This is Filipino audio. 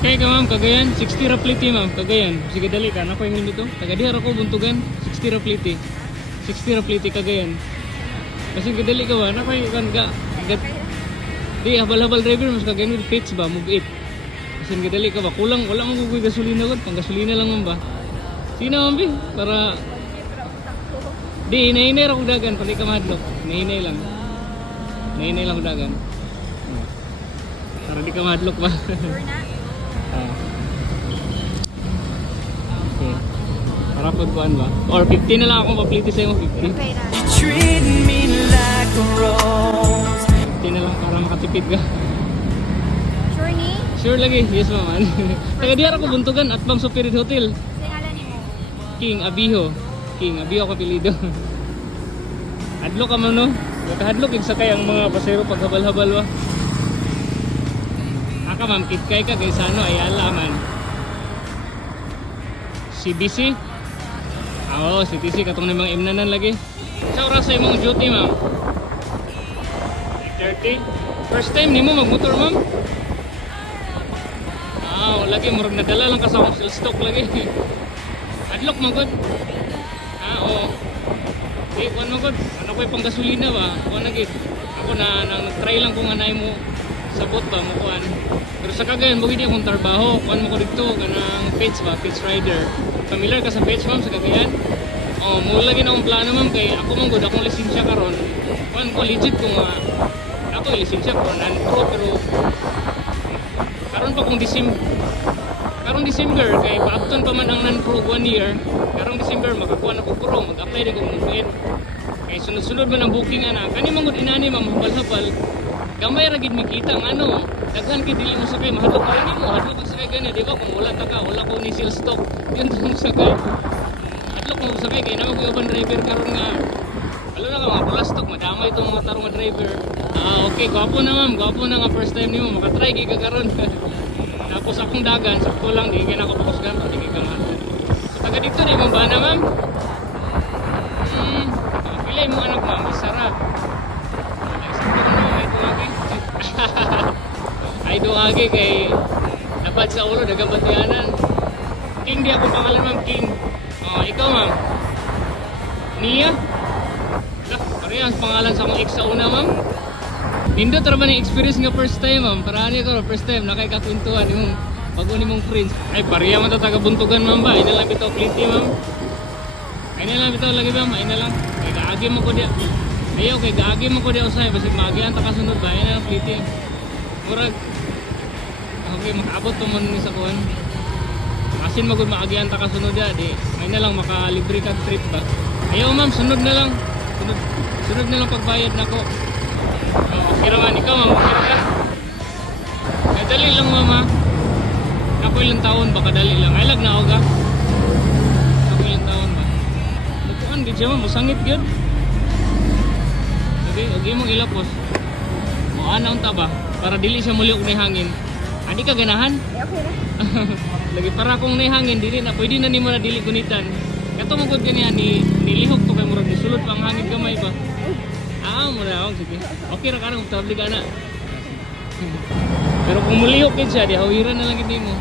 Kaya ka ma'am, Cagayan, 60 rapliti ma'am, Cagayan. Sige dali ka, naku yung hindi to. Taga-dihar ako, Buntugan, 60 rapliti. 60 rapliti, Cagayan. Kasi kadali ka ba, naku yung ka. Di, habal-habal driver, mas Cagayan with pitch ba, move it. Kasi kadali ka ba, kulang, wala mong kukuy gasolina ko, pang gasolina lang ma'am ba. Sige na ma'am, para... Di, inahinay ako dagan, pati ka madlok. Inahinay lang. Inahinay lang ako dagan. Para di ka madlok ba. Sure na? Okay. Para pagkuhan ba? Or 50 na lang akong papliti sa'yo, 50. Okay na. You treat me like a rose. 50 na lang para makatipid ka. Sure ni? Sure lagi, yes maman. Taga-dihar ako Buntugan at Bang Superior Hotel. Singalan ni mo? King Abiho. King Abiho ako apelido. Hadlok ka man no? Hadlok yung sakay ang mga pasero pag habal-habal ba. Aka ma'am, kitkay ka kay Sano, Ayala man. CBC? Oo, CTC, katong na mga imnanan lagi. Sa oras sa imong duty ma'am? 30? First time ni mo magmotor ma'am? Lagi murag nadala lang ka sa akong stock lagi. Adlock man gud. Oo. Eh, kuan man gud. Ano ko pang gasolina ba? Kuan na gid. Ako na nag-try lang kung anay mo sabot ba mo kuan. Pero sa Cagayan mo gid akong trabaho. Kuan mo ko dito kanang page ba, page rider. Familiar ka sa page ma'am sa Cagayan? Oh, mo lagi na akong plano ma'am kay ako man gud akong lisensya karon. Kuan ko legit ko nga ako lisensya ko nan pro pero karon pa kung karong December kay paabton pa man ang non-pro 1 year. Karong December makakuha na ko pro, mag-apply din ko mungkin. Kay sunod-sunod man ang booking ana. Kani man gud inani mamahapal-hapal. Gamay ra gid mikita ang ano. Daghan kay dili mo sakay mahadlok ka nimo, hadlok ka sakay gani, di ba? Kung wala ta ka, wala ko ni seal stock. Yun tong sakay. Hadlok mo sakay kay naman ko uban driver karon nga. Wala na ka mga plastok, madamay itong mga tarong nga driver. Okay, gwapo na ma'am, gwapo na nga first time nimo makatry gid ka karon. Tapos akong dagan, sakto lang, di kaya nakapakusgan, di kaya kaman. So taga dito, di mong bana ma'am? Pilay mo anak ma'am, isara. Ay, sakto na ma'am, ay duwagi. Ay duwagi kay napad sa ulo, nagabatianan. King di ako pangalan ma'am, King. Ikaw ma'am? Nia? Parehas pangalan sa akong ex sa una ma'am. Nindot ra ba ni experience nga first time ma'am? Parani ko first time nakikakwentuhan yung bago ni mong friends. Ay pareha man ta taga Buntugan ma'am ba? Ay na lang bitaw pliti ma'am. Ay na lang bitaw lagi ma'am, ay na lang. Kay gaagi mo ko dia. Ayaw kay gaagi mo ko dia usay basig maagian ta kasunod ba? Ay na lang pliti. Murag okay, makaabot to man ni sa kuan. Asin magud maagian ta kasunod dia di. Ay na lang makalibre kag trip ba. Ayaw ma'am, sunod na lang. Sunod na lang pagbayad nako. Okay naman, ikaw ma'am, okay ka? Dali lang mama. Ako ilang taon ba kadali lang? Ay lag na ako ka? Ako ilang taon ba? Bukuan, di siya ma'am, musangit yun. Okay mong ilapos. O anaon ta ba? Para dili siya muliok na hangin. Adi ka ganahan? Okay na. Lagi para kung nahangin, dili na, pwede na ni mo na dili gunitan. Kato mo gud kaniya, nilihok to kay murag nisulod pa ang hangin gamay ba? Muna ako, sige. Okay ra ka na, tabli ka na. Pero kung mulihok din siya, di hawiran na lang hindi mo.